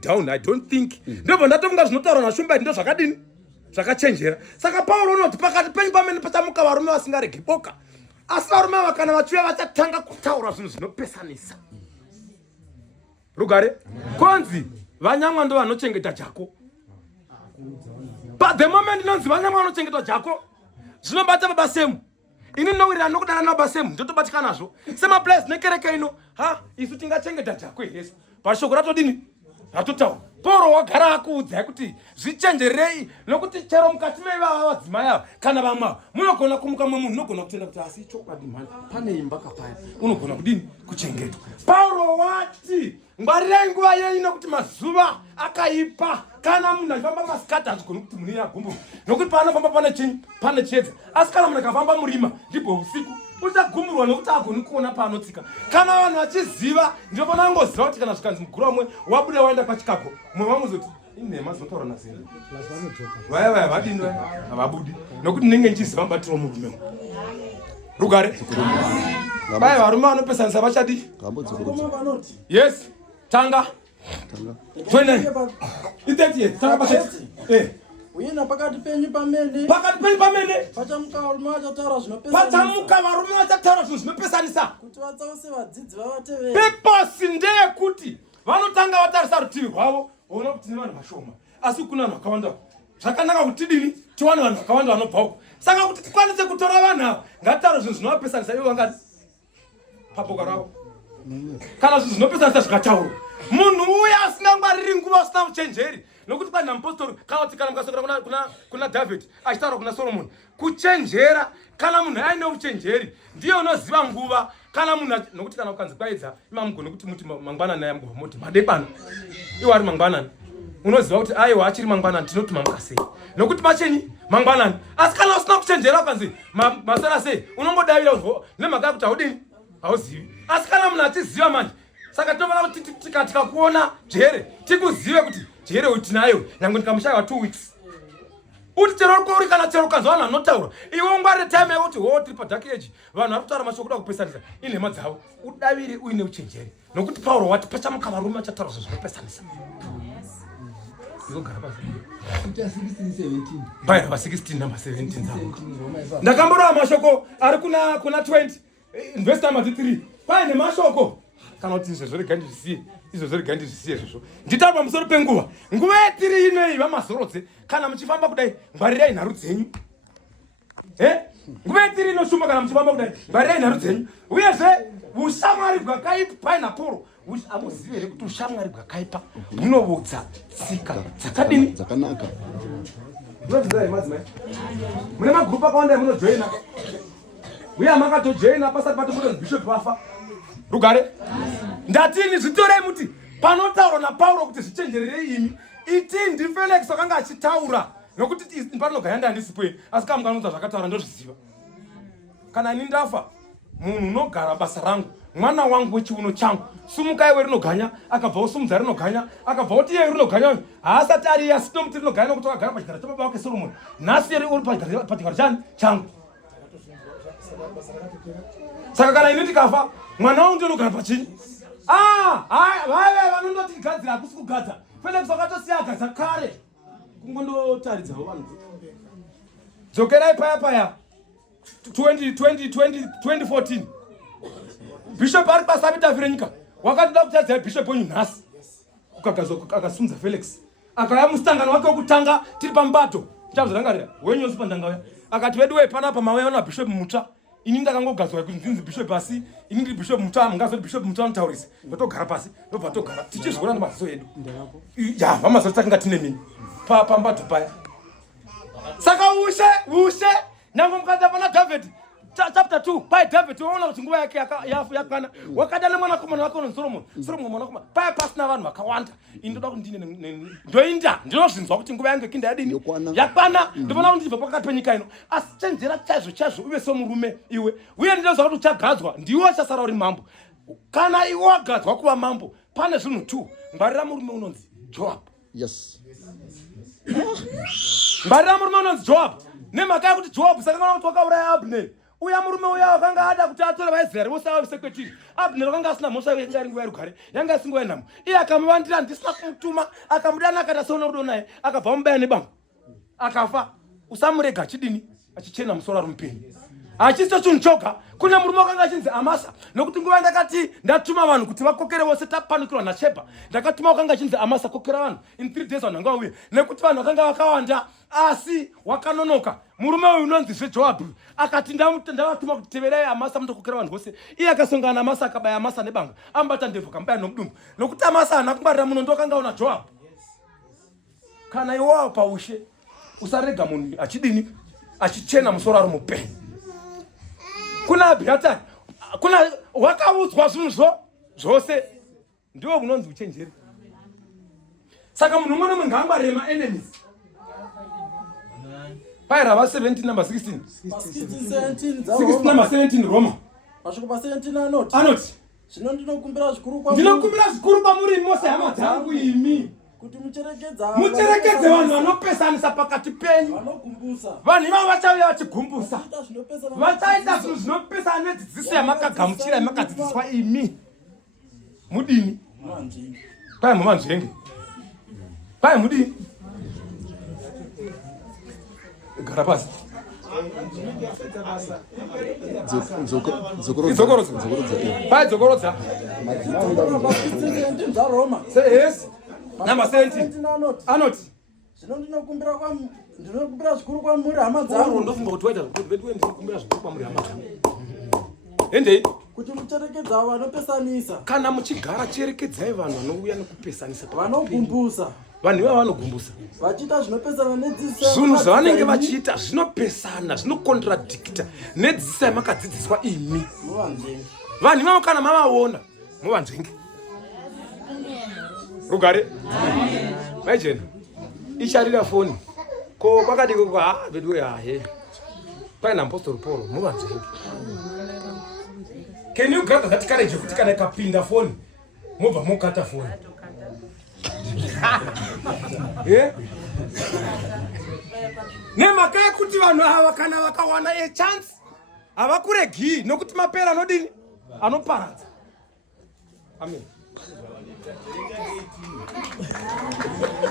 down. I don't think. Ndobva ndatofunga zvinotaurwa naShumba ndo zvakadini zvakachenjera. Saka Paulo unoti pakati penyu pamene pachamuka varume vasingaregi boka. Asi varume ava kana vachiuya vachatanga kutaura zvinhu zvinopesanisa. Rugare konzi vanyamwa ndo vanochengeta jako. But the moment inonzi vanyamwa vanochengeta jako zvinobata baba Semu. Ini nowira nokudana nababa Semu ndotobatika nazvo. Sema place nekereke ino isu tingachengeta jako Yesu. Pashoko ratodini ratotaura. Paulo wagara akuudza kuti zvichenjerei nokuti chero mukati mevava vadzimai ava kana vamwe munogona kumuka munhu unogona kutenda kuti asi chokwadi mhani pane imba kapaya unogona kudini kuchengetwa. Paulo wati ngwarirei nguva yenyu nokuti mazuva akaipa. Kana munhu achifamba masikati hazvigoni kuti munhu agumbuka nokuti paanofamba pane chiedza. Asi kana munhu akafamba murima ndibvo usiku uchagumburwa nokuti agoni kuona paanotsika. Kana vanhu vachiziva ndinofana kungoziva kuti kana zvikanzi muguru wamwe wabuda waenda pachikago mumwe vamuzoti inhema dzinotaura naseri vaya vadini havabudi nokuti ndinenge ndichiziva mubatiro womurume. Rugare baya varume vanopesanisa vachadi. Yes tanga 29 itete tanga paseti uyena pakati penyu pamene pachamuka varume vachataura zvinhu zvinopesanisa kuti vatsause vadzidzi vavateveri. Purpose ndeyekuti vanotanga vatarisa rutivi rwavo voona kuti nevanhu vashoma asi kuna vanhu vakawanda. Zvakanaka kuti tidini tiwane vanhu vakawanda vanobva uko. Saka kuti tikwanise kutora vanhu ava ngatitaure zvinhu zvinovapesanisa ivo vangati paboka ravo. Kana zvinhu zvinopesanisa zvikataurwa munhu uya asingangwariri nguva asina uchenjeri nokuti pane apostori kana kuti kana mukasokera kuna David achitaura kuna Solomon kuchenjera. Kana munhu aine uchenjeri ndiye unoziva nguva. Kana munhu nokuti kana ukanzi kwaidza imamugoni kuti muti mangwanani ayambova moti madekwana iwo ari mangwanani unoziva kuti aiwa achiri mangwanani tinoti mamuka sei nokuti machenyi mangwanani. Asi kana usina kuchenjera ukanzi masara sei unongodavira nemhaka yakuti haudini hauzivi. Asi kana munhu achiziva manje saka tinofana kuti tikakuona jere tikuzive kuti jere uyu tinayo nyange ndikamushaya 2 weeks uti chero uri kana chero ukanzwa vanhu vanotaura iwe ungwarire time yekuti tiri padark age vanhu vari kutaura mashoko kuda kupesanisa inhema dzavo udavire uine uchenjeri nokuti Paulo wati pachamuka varume vachataura zvinhu zvinopesanisa. Baya va 16 number 17 zavo ndakamborova mashoko ari kuna 20 verse number 3 paine mashoko kana kuti izvo rega ndizvisiye izvozvo nditaura pamusoro penguva yetiri inoyi vamazorodze kana muchifamba kudai ngwarirai nharu dzenyu. Nguva yetiri inoshuma kana muchifamba kudai ngwarirai nharu dzenyu. Uyezve ushamwari bwakaipa paina Paulo amuzive here kuti ushamwari bwakaipa hunovodza tsika dzakadini dzakanaka. Mune magrupu akawanda emunojoina uye makatojoina pasati patomboda bishop vafa. Rugare ndatini zvitorei muti panotaurwa naPaulo kuti zvichenjererei imi itindi Felix wakanga achitaura nokuti panoganya ndandisipo asi kama mukanonza zvakataura ndozviziva. Kana ini ndafa munhu unogara basa rangu mwana wangu wechiuno changu sumukai we rinoganya akabva usumudza rinoganya akabva kuti iye rinoganya haasati ari asi nomuti rinoganya nokuti wakagara pachigaro chababa wake Solomoni nhasi uri pachigaro chani changu. Saka kana ini ndikafa mwana wangu ndiye unogara pachini. Vaive vanondoti gadzira hakusi kugadza. Felix wakatosiya agadza kare kungondotaridzawo vanhu. Dzokerai paya 2014 bishop ari pasabitavire nyika wakatoda kutadzira bishop wenyu nhasi akasimudza Felix akaya musangano wake wokutanga tiri pamubato chazorangarira wenyonsi pandangauya akati vedu wei panapa mauya na bishop mutsva ini ndakangogadzwa kuti ndinzi bishop asi ini ndiri bishop mutsva mungazoti bishop mutsva anotaurisa ndotogara pasi ndobva togara tichizvona nemaziso edu vamazoti takanga tine mini pambato paya. Saka ushe nyange mukata pana David chapter 2 pai David waona kuti nguva yake yakwana wakada nemwanakomana wake unonzi Solomon mwanakomana pai pasina vanhu vakawanda indoda kuti ndine ndoinda ndinozvinzwa kuti nguva yangu kinda yadini yakwana ndofana kuti ndibva pakati penyika ino asi chenjera chaizvo uve somurume iwe uye ndinoziva kuti uchagadzwa ndiwe wachasara uri mambo. Kana iwe wagadzwa kuva mambo pane zvinhu 2 ngwarira murume unonzi Joab. Yes. Ngwarira murume unonzi Joab nemhaka yakuti Joab saka kana kuti wakauraya Abner uya murume uya wakanga ada kuti atore vaIsraeri vose vavise kwetiri. Abner wakanga asina mhosva yengari nguva yerugare, yanga isinguva yenhamo. Iye akamuvandira ndisina kumutuma, akamudana akati asona rudo naye, akabva mubaya nebango. Akafa. Usamurega achidini? Achichena musoro mupenyu. Achisicho chinhu choga, kune murume wakanga achinzi Amasa, nokuti nguva ndakati ndatuma vanhu kuti vakokere vose tapanikirwa naShebha. Ndakatuma wakanga achinzi Amasa kokera vanhu in 3 days vanhu vangauya, nekuti vanhu vakanga vakawanda asi wakanonoka. Murume uyu unonzi Joabhu akati ndavatuma kuti teverai Amasa mundokokera vanhu vose. Iye akasongana naAmasa akabaya Amasa nebanga, ambata ndebvu akamubaya nomudumbu. Nokuti Amasa haana kungwarira munondo wakanga una Joabhu. Kana iwawo paushe usarega munhu achidini? Achichena musoro ari mupenyu. Kuna Abiatari, kuna wakaudzwa zvinhu zvose ndiwo unonzi uchenjeri. Saka munhu mumwe ngangwarire maenemies. Pairava 17 number 16. 16 number 17 Roma. Masvoko pa 17 anoti zvino ndinokumbira zvikuru kwamuri. Ndinokumbira zvikuru kwamuri mose hama dzangu imi. Kuti mucherekedze vanhu vanopesanisa pakati penyu. Vanogumbusa. Vanhu ivavo vachauya vachigumbusa. Vachaita zvinhu zvinopesana nedzidziso yamakagamuchira yamakadzidziswa imi. Mudini? Kwai mumanzvenge. Kwai mudini? Gara pasi. Dzokorodza. Kwai dzokorodza. Yes. Number 17 anoti zvino ndinokumbira zvikuru kwamuri hama dzangu. Ndofunga kuti waita kuti vedu ndinokumbira zvikuru kwamuri hama dzangu. Endei kuti mucherekedza vanhu vanopesanisa. Kana muchigara cherekedzai vanhu vanouya nekupesanisa vanogumbusa. Vanhu ivavo vanogumbusa vachiita zvinopesana nedzidziso. Zvinhu zvavanenge vachiita zvinopesana, zvinokontradikita nedzidziso yamakadzidziswa imi. Vanhu ivavo kana mavaona muvanzvenge. Rugare maijena isharira foni ko kwakadiko kwa vedu yahe paina Apostle Paul muvanzenge. Can you grab that courage kuti kana ikapinda foni mobva mukata foni? Nemaka yekuti vanhu ava kana vakawana a chance havakuregi nokuti mapera anodini anoparadza. Amen.